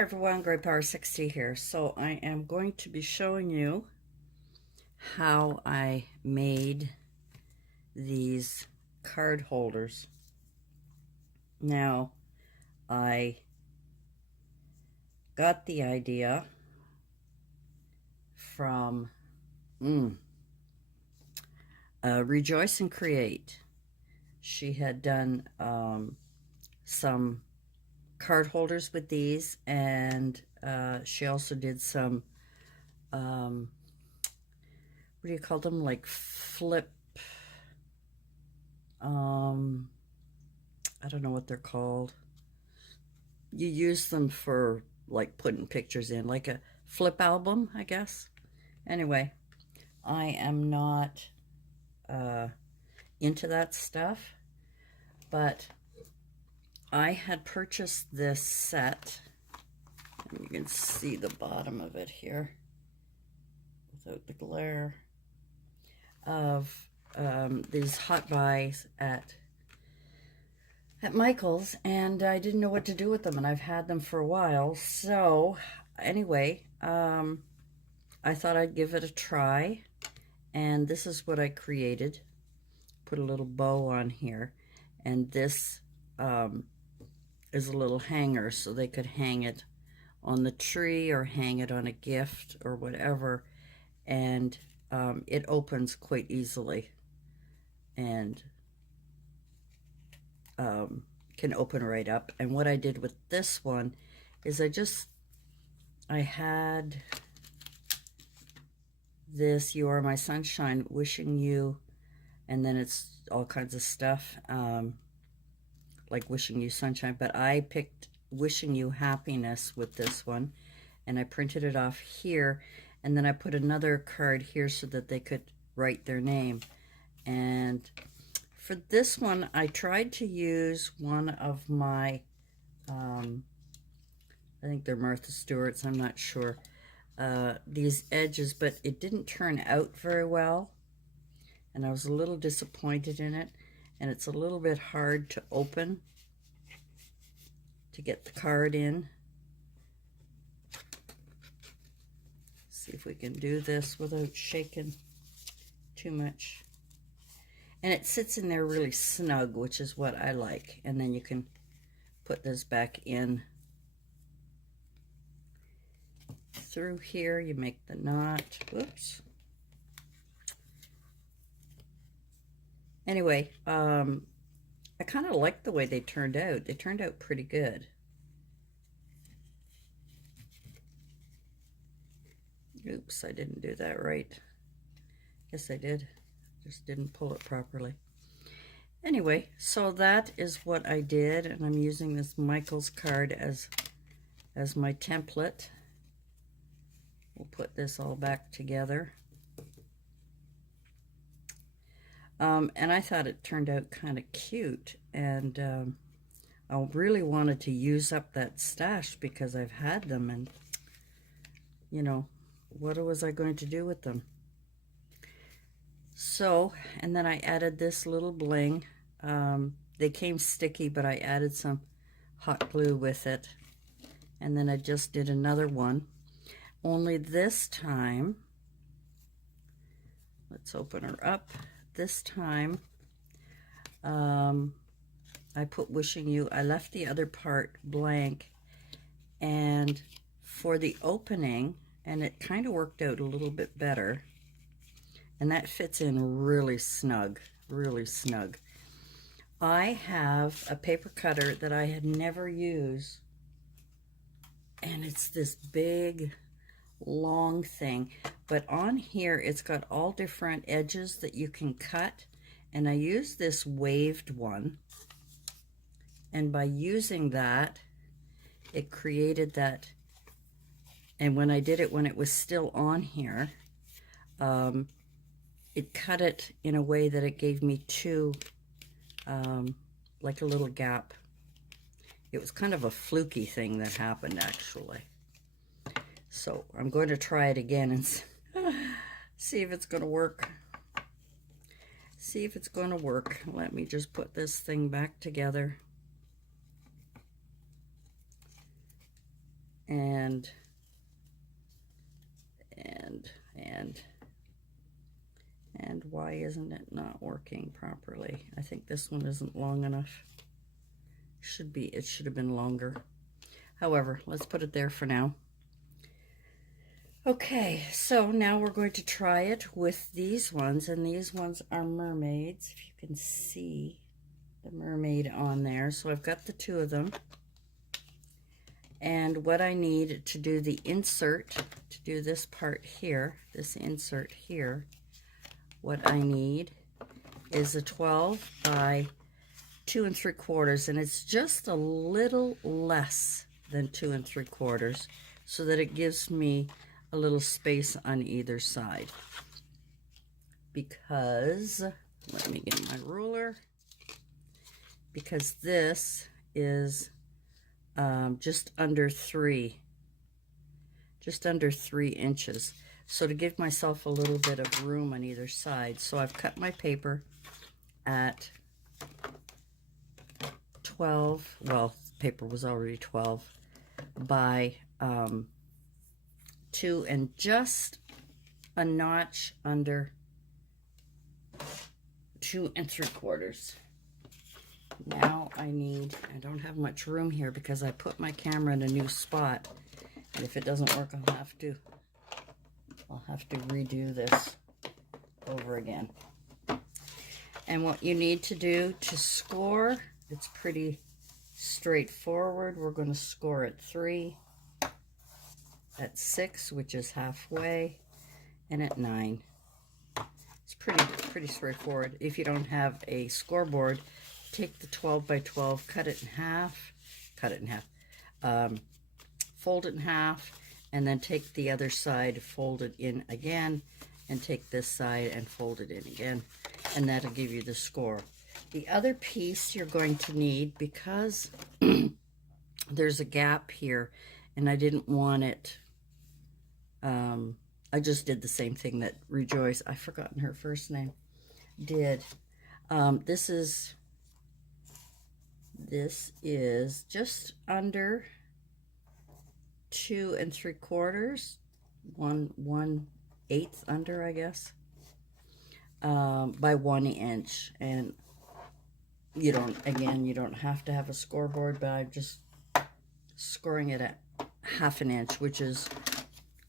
Hi everyone, Great Power 60 here. So I am going to be showing you how I made these card holders. Now, I got the idea from Rejoice and Create. She had done some card holders with these, and she also did some what do you call them, like flip, I don't know what they're called. You use them for like putting pictures in, like a flip album, I guess. Anyway, I am not into that stuff, but I had purchased this set, and you can see the bottom of it here without the glare, of these hot buys at Michael's, and I didn't know what to do with them, and I've had them for a while. So anyway, I thought I'd give it a try, and this is what I created. Put a little bow on here, and this is a little hanger, so they could hang it on the tree or hang it on a gift or whatever, and it opens quite easily, and can open right up. And what I did with this one is I had this "You Are My Sunshine," wishing you, and then it's all kinds of stuff, like wishing you sunshine, but I picked wishing you happiness with this one, and I printed it off here, and then I put another card here so that they could write their name. And for this one, I tried to use one of my, I think they're Martha Stewart's, I'm not sure, these edges, but it didn't turn out very well, and I was a little disappointed in it, and it's a little bit hard to open to get the card in. See if we can do this without shaking too much. And it sits in there really snug, which is what I like. And then you can put this back in through here. You make the knot. Oops. Anyway, I kind of like the way they turned out. They turned out pretty good. Oops, I didn't do that right. Yes, I did. Just didn't pull it properly. Anyway, so that is what I did, and I'm using this Michael's card as my template. We'll put this all back together. And I thought it turned out kind of cute, and I really wanted to use up that stash because I've had them, and you know, what was I going to do with them? So, and then I added this little bling. They came sticky, but I added some hot glue with it. And then I just did another one. Only this time, let's open her up. This time, I put wishing you. I left the other part blank. And for the opening, and it kind of worked out a little bit better. And that fits in really snug, really snug. I have a paper cutter that I had never used, and it's this big, long thing. But on here, it's got all different edges that you can cut, and I used this waved one. And by using that, it created that. And when I did it, when it was still on here, it cut it in a way that it gave me two, like a little gap. It was kind of a fluky thing that happened, actually. So I'm going to try it again and see if it's going to work. See if it's going to work. Let me just put this thing back together. and why isn't it not working properly? I think this one isn't long enough. It should have been longer. However, let's put it there for now. Okay, so now we're going to try it with these ones, and these ones are mermaids, if you can see the mermaid on there. So I've got the two of them. And what I need to do the insert, to do this part here, this insert here, what I need is a 12 by 2 3/4, and it's just a little less than 2 3/4, so that it gives me a little space on either side. Because, let me get my ruler, because this is just under 3 inches. So to give myself a little bit of room on either side, so I've cut my paper at 12, well, paper was already 12 by 2 and just a notch under 2 3/4. Now I don't have much room here because I put my camera in a new spot, and if it doesn't work, I'll have to redo this over again. And what you need to do to score, it's pretty straightforward. We're going to score at 3, at 6, which is halfway, and at 9. It's pretty straightforward. If you don't have a scoreboard, take the 12 by 12, cut it in half, fold it in half, and then take the other side, fold it in again, and take this side and fold it in again, and that'll give you the score. The other piece you're going to need, because there's a gap here, and I didn't want it, I just did the same thing that Rejoice, I've forgotten her first name, did. This is just under 2 3/4, 1/8 under, I guess, by 1 inch. And you don't have to have a scoreboard, but I'm just scoring it at 1/2 inch, which is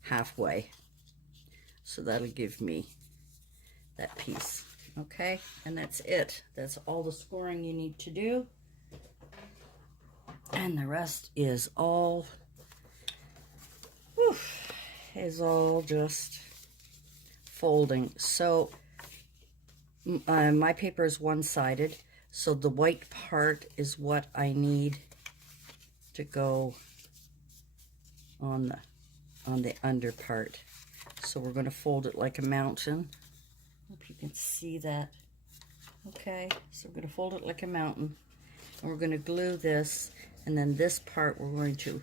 halfway. So that'll give me that piece. Okay, and that's it. That's all the scoring you need to do. And the rest is all just folding. So my paper is one-sided, so the white part is what I need to go on the under part. So we're going to fold it like a mountain. Hope you can see that. Okay, so we're going to fold it like a mountain, and we're going to glue this, and then this part we're going to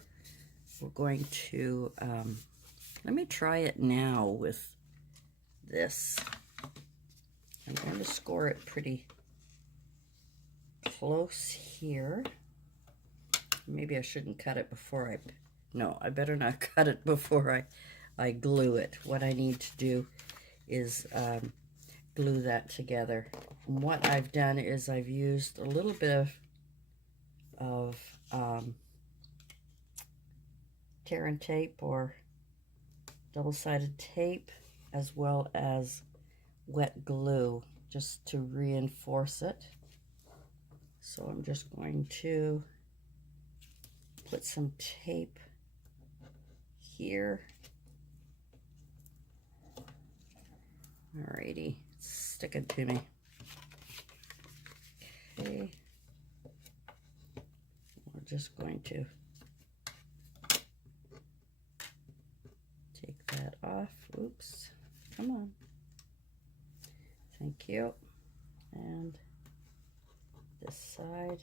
let me try it now with this. I'm going to score it pretty close here. Maybe I shouldn't cut it before I better not cut it before I glue it. What I need to do is glue that together. And what I've done is I've used a little bit of tear and tape or double-sided tape, as well as wet glue, just to reinforce it. So I'm just going to put some tape here. Alrighty, stick it to me. Okay, we're just going to take that off. Oops, come on. Thank you. And this side.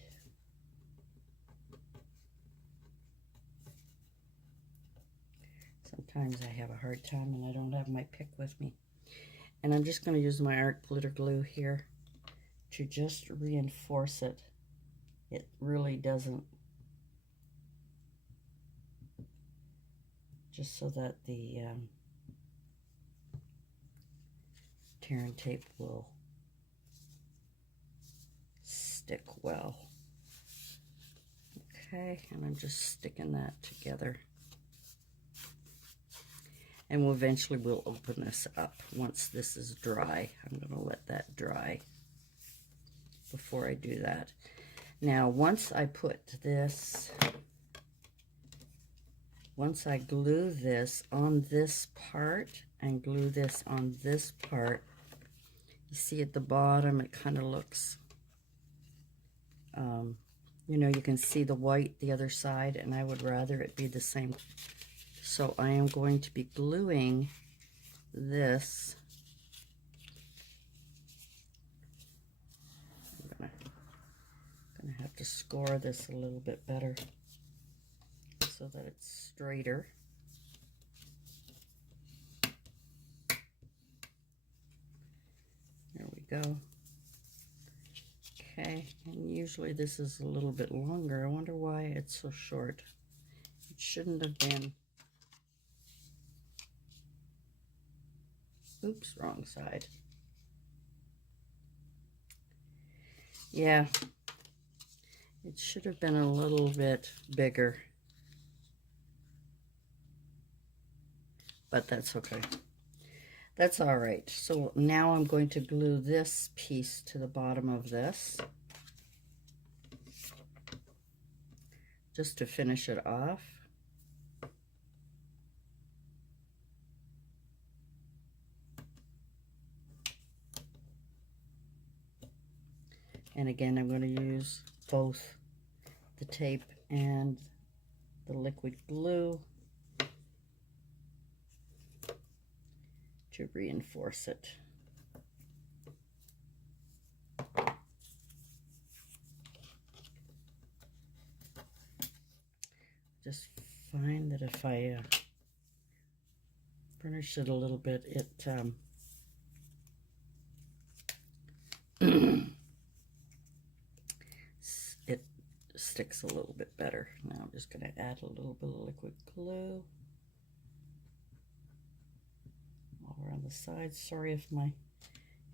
Sometimes I have a hard time and I don't have my pick with me. And I'm just going to use my art glitter glue here to just reinforce it. It really doesn't just so that the tear and tape will stick well. Okay, and I'm just sticking that together. And eventually we'll open this up once this is dry. I'm going to let that dry before I do that. Now, once I glue this on this part and glue this on this part, you see at the bottom it kind of looks, you know, you can see the white the other side, and I would rather it be the same. So I am going to be gluing this. I'm gonna have to score this a little bit better so that it's straighter. There we go. Okay, and usually this is a little bit longer. I wonder why it's so short. It shouldn't have been. Oops, wrong side. Yeah, it should have been a little bit bigger. But that's okay. That's all right. So now I'm going to glue this piece to the bottom of this, just to finish it off. And again, I'm going to use both the tape and the liquid glue to reinforce it. Just find that if I burnish it a little bit, it it sticks a little bit better. Now I'm just going to add a little bit of liquid glue all around the sides. Sorry if my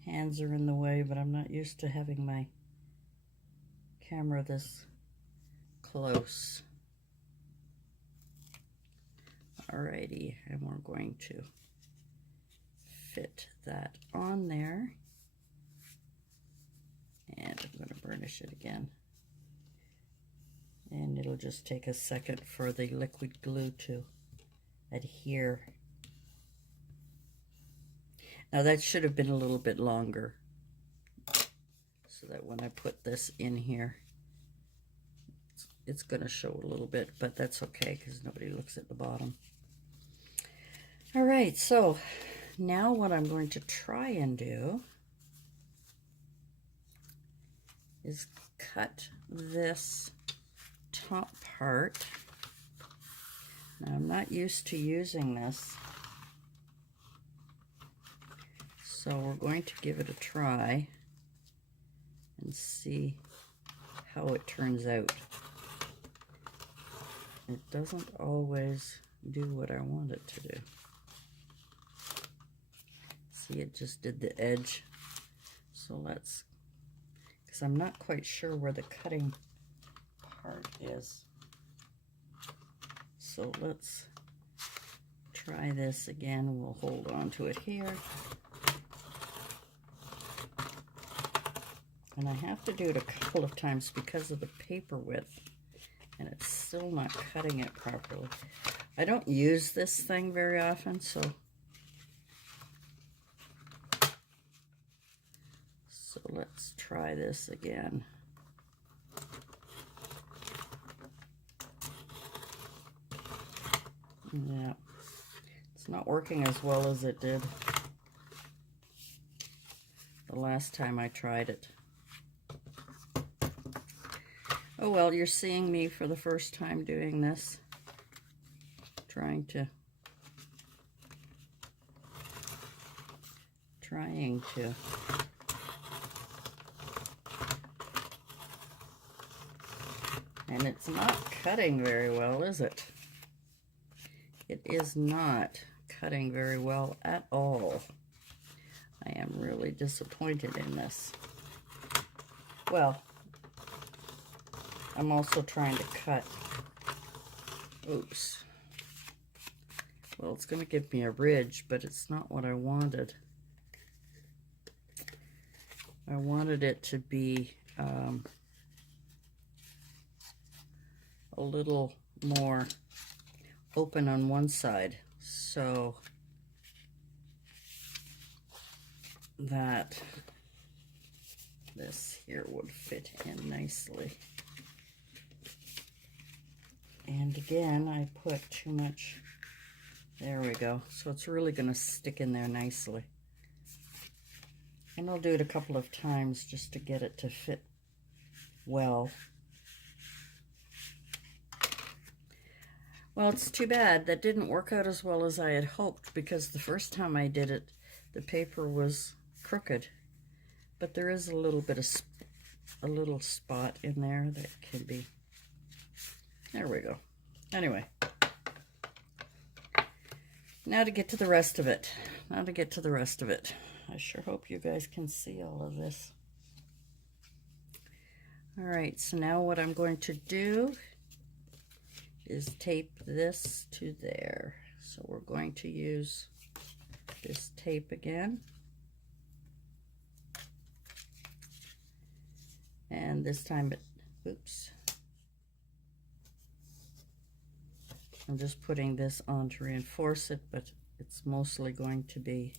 hands are in the way, but I'm not used to having my camera this close. Alrighty, and we're going to fit that on there. And I'm going to burnish it again. And it'll just take a second for the liquid glue to adhere. Now that should have been a little bit longer, so that when I put this in here, it's going to show a little bit, but that's okay because nobody looks at the bottom. All right, so now what I'm going to try and do is cut this top part. Now I'm not used to using this, so we're going to give it a try and see how it turns out. It doesn't always do what I want it to do. See, it just did the edge. So let's, because I'm not quite sure where the cutting part is. So let's try this again. We'll hold on to it here. And I have to do it a couple of times because of the paper width, and it's still not cutting it properly. I don't use this thing very often, so let's try this again. Yeah, it's not working as well as it did the last time I tried it. Oh well, you're seeing me for the first time doing this, trying to and it's not cutting very well, is it? It is not cutting very well at all. I am really disappointed in this. Well, I'm also trying to cut, oops. Well, it's going to give me a ridge, but it's not what I wanted. I wanted it to be a little more open on one side, so that this here would fit in nicely. And again, I put too much, there we go. So it's really going to stick in there nicely. And I'll do it a couple of times just to get it to fit well. Well, it's too bad that didn't work out as well as I had hoped, because the first time I did it, the paper was crooked. But there is a little bit of a little spot in there that can be, there we go. Anyway, now to get to the rest of it. I sure hope you guys can see all of this. All right, so now what I'm going to do is tape this to there. So we're going to use this tape again. And this time oops. I'm just putting this on to reinforce it, but it's mostly going to be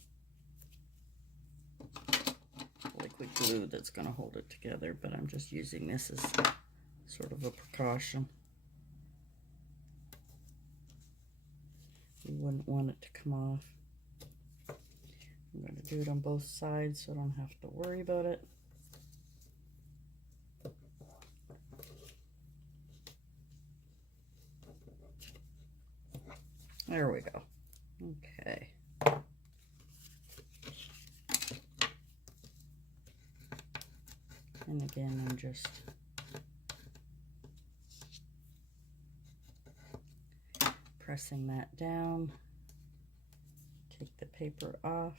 liquid glue that's going to hold it together, but I'm just using this as sort of a precaution. You wouldn't want it to come off. I'm going to do it on both sides so I don't have to worry about it. There we go. Okay. And again, I'm just pressing that down. Take the paper off.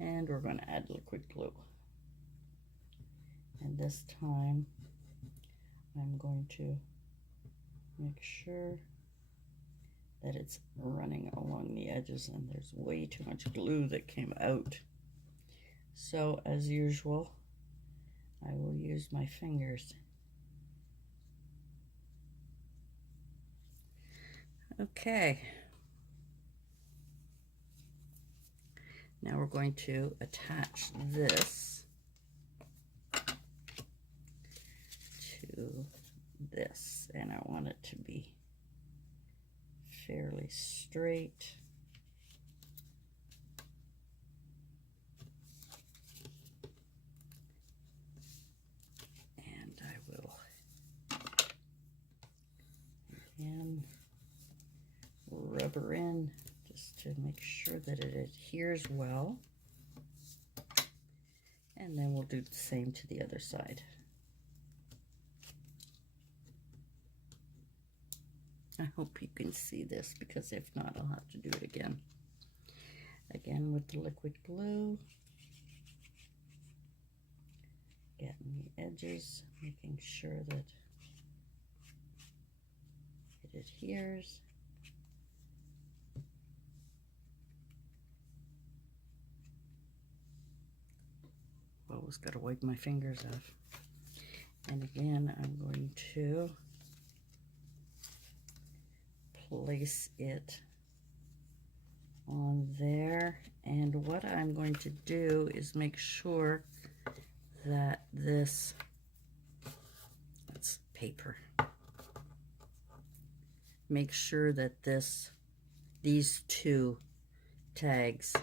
And we're going to add liquid glue. And this time, I'm going to make sure that it's running along the edges, and there's way too much glue that came out. So, as usual, I will use my fingers. Okay. Now we're going to attach this to this, and I want it to be fairly straight. And I will again rubber in just to make sure that it adheres well. And then we'll do the same to the other side. I hope you can see this, because if not, I'll have to do it again. Again with the liquid glue. Getting the edges, making sure that it adheres. Always got to wipe my fingers off. And again, I'm going to place it on there, and what I'm going to do is make sure that this, that's paper, make sure that these two tags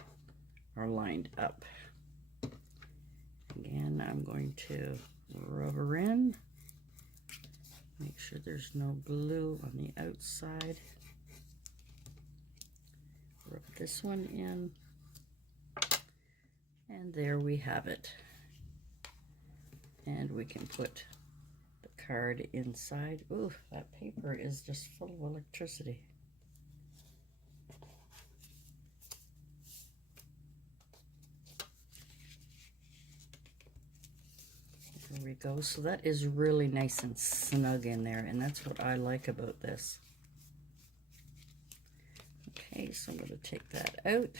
are lined up. Again, I'm going to rubber in, make sure there's no glue on the outside. Rub this one in, and there we have it. And we can put the card inside. Ooh, that paper is just full of electricity. There we go. So that is really nice and snug in there, and that's what I like about this. Okay, so I'm going to take that out.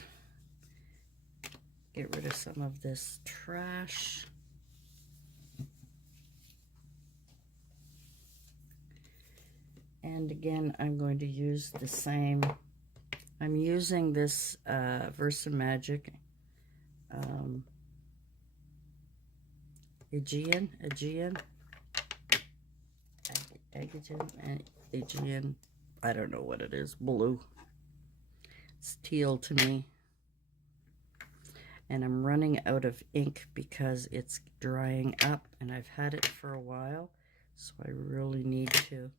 Get rid of some of this trash. And again, I'm going to use the same. I'm using this VersaMagic Aegean, I don't know what it is, blue. It's teal to me. And I'm running out of ink because it's drying up, and I've had it for a while, so I really need to.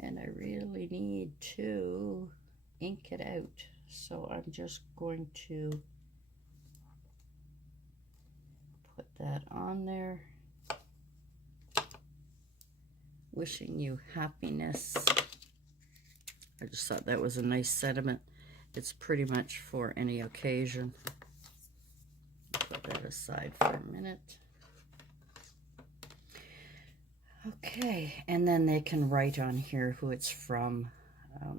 And I really need to ink it out. So I'm just going to put that on there. Wishing you happiness. I just thought that was a nice sentiment. It's pretty much for any occasion. Put that aside for a minute. Okay, and then they can write on here who it's from.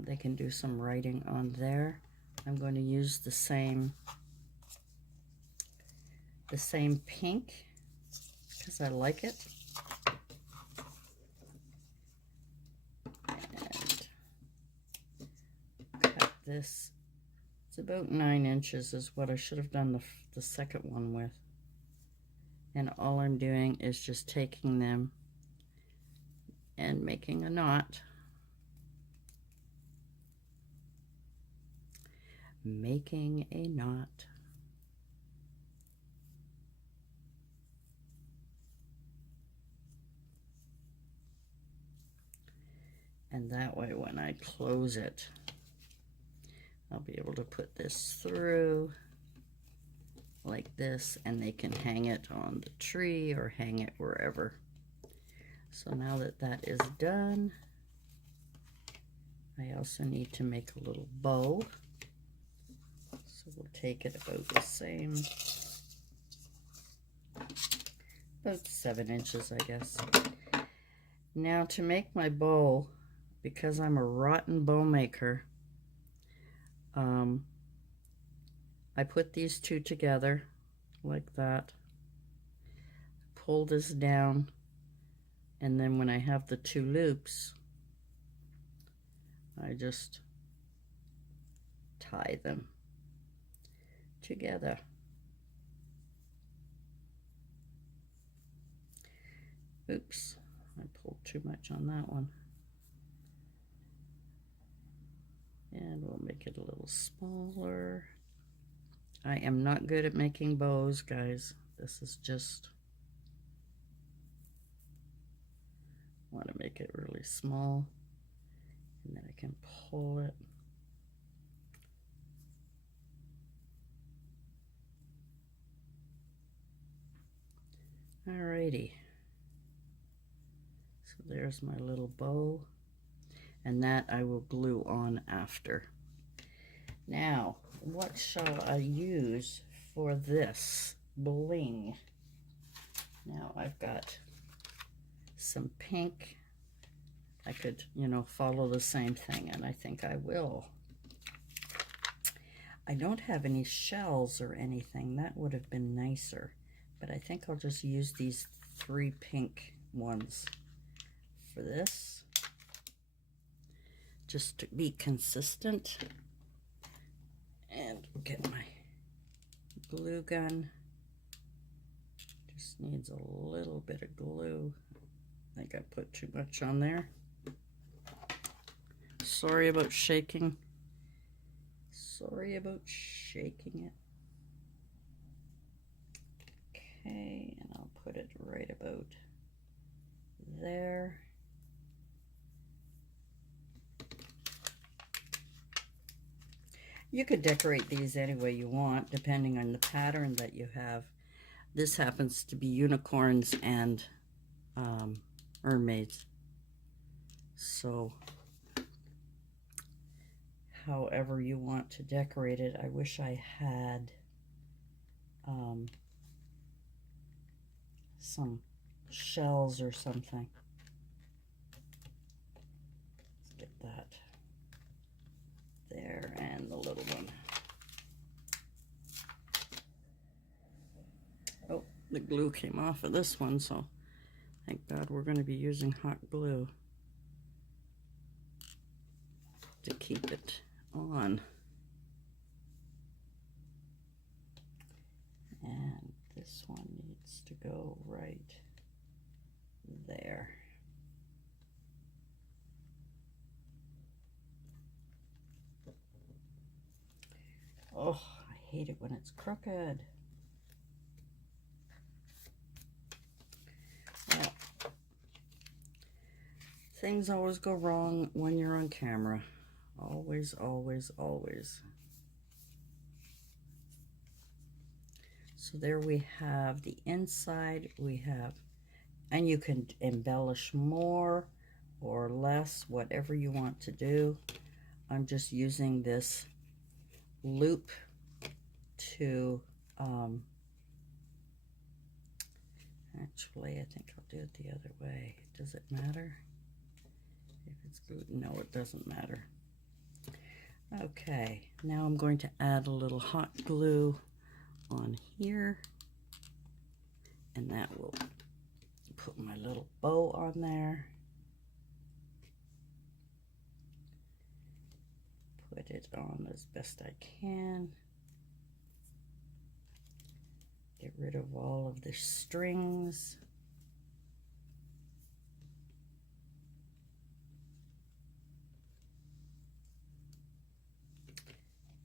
They can do some writing on there. I'm going to use the same pink because I like it. And cut this. It's about 9 inches is what I should have done the second one with. And all I'm doing is just taking them and making a knot. Making a knot. And that way when I close it, I'll be able to put this through like this, and they can hang it on the tree or hang it wherever. So now that that is done, I also need to make a little bow. So we'll take it about the same, about 7 inches, I guess. Now to make my bow, because I'm a rotten bow maker, I put these two together like that, pull this down, and then when I have the 2 loops, I just tie them together. Oops, I pulled too much on that one. And we'll make it a little smaller. I am not good at making bows, guys. This is just, want to make it really small, and then I can pull it. Alrighty. So there's my little bow, and that I will glue on after. Now, what shall I use for this bling? Now I've got some pink. I could, follow the same thing, and I think I will. I don't have any shells or anything. That would have been nicer, but I think I'll just use these 3 pink ones for this, just to be consistent. And get my glue gun. Just needs a little bit of glue. I think I put too much on there. Sorry about shaking. Sorry about shaking it. Okay, and I'll put it right about there. You could decorate these any way you want, depending on the pattern that you have. This happens to be unicorns and mermaids. So, however you want to decorate it. I wish I had some shells or something. Let's get that there, and the little one. Oh, the glue came off of this one, so thank God we're going to be using hot glue to keep it on. And this one needs to go right there. Oh, I hate it when it's crooked. Well, things always go wrong when you're on camera. Always, always, always. So there we have the inside. We have, and you can embellish more or less, whatever you want to do. I'm just using this loop to, actually, I think I'll do it the other way. Does it matter? If it's glued, no, it doesn't matter. Okay, now I'm going to add a little hot glue on here, and that will put my little bow on there. Put it on as best I can. Get rid of all of the strings.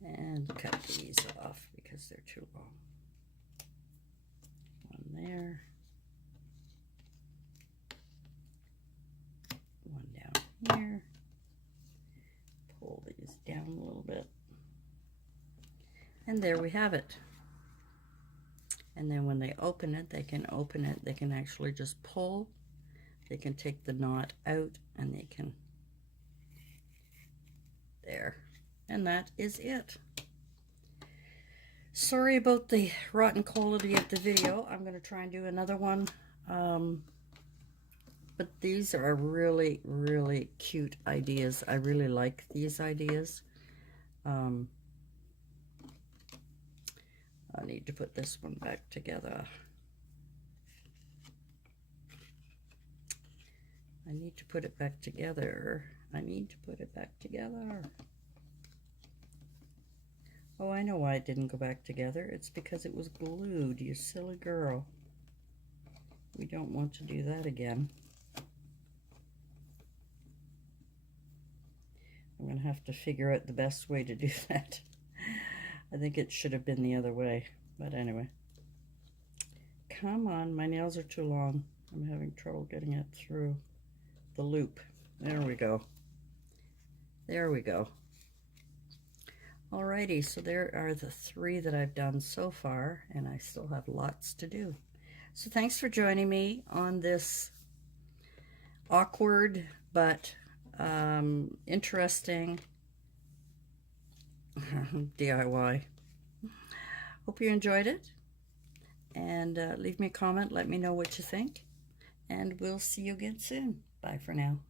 And cut these off because they're too long. One there. One down here. Pull these down a little bit. And there we have it. And then when they open it, they can actually just pull. They can take the knot out and they can, there. And that is it. Sorry about the rotten quality of the video. I'm going to try and do another one. But these are really, really cute ideas. I really like these ideas. I need to put this one back together. I need to put it back together. I need to put it back together. Oh, I know why it didn't go back together. It's because it was glued, you silly girl. We don't want to do that again. I'm going to have to figure out the best way to do that. I think it should have been the other way, but anyway. Come on, my nails are too long. I'm having trouble getting it through the loop. There we go. There we go. Alrighty, so there are the 3 that I've done so far, and I still have lots to do. So thanks for joining me on this awkward but interesting DIY. Hope you enjoyed it, and leave me a comment, let me know what you think, and we'll see you again soon. Bye for now.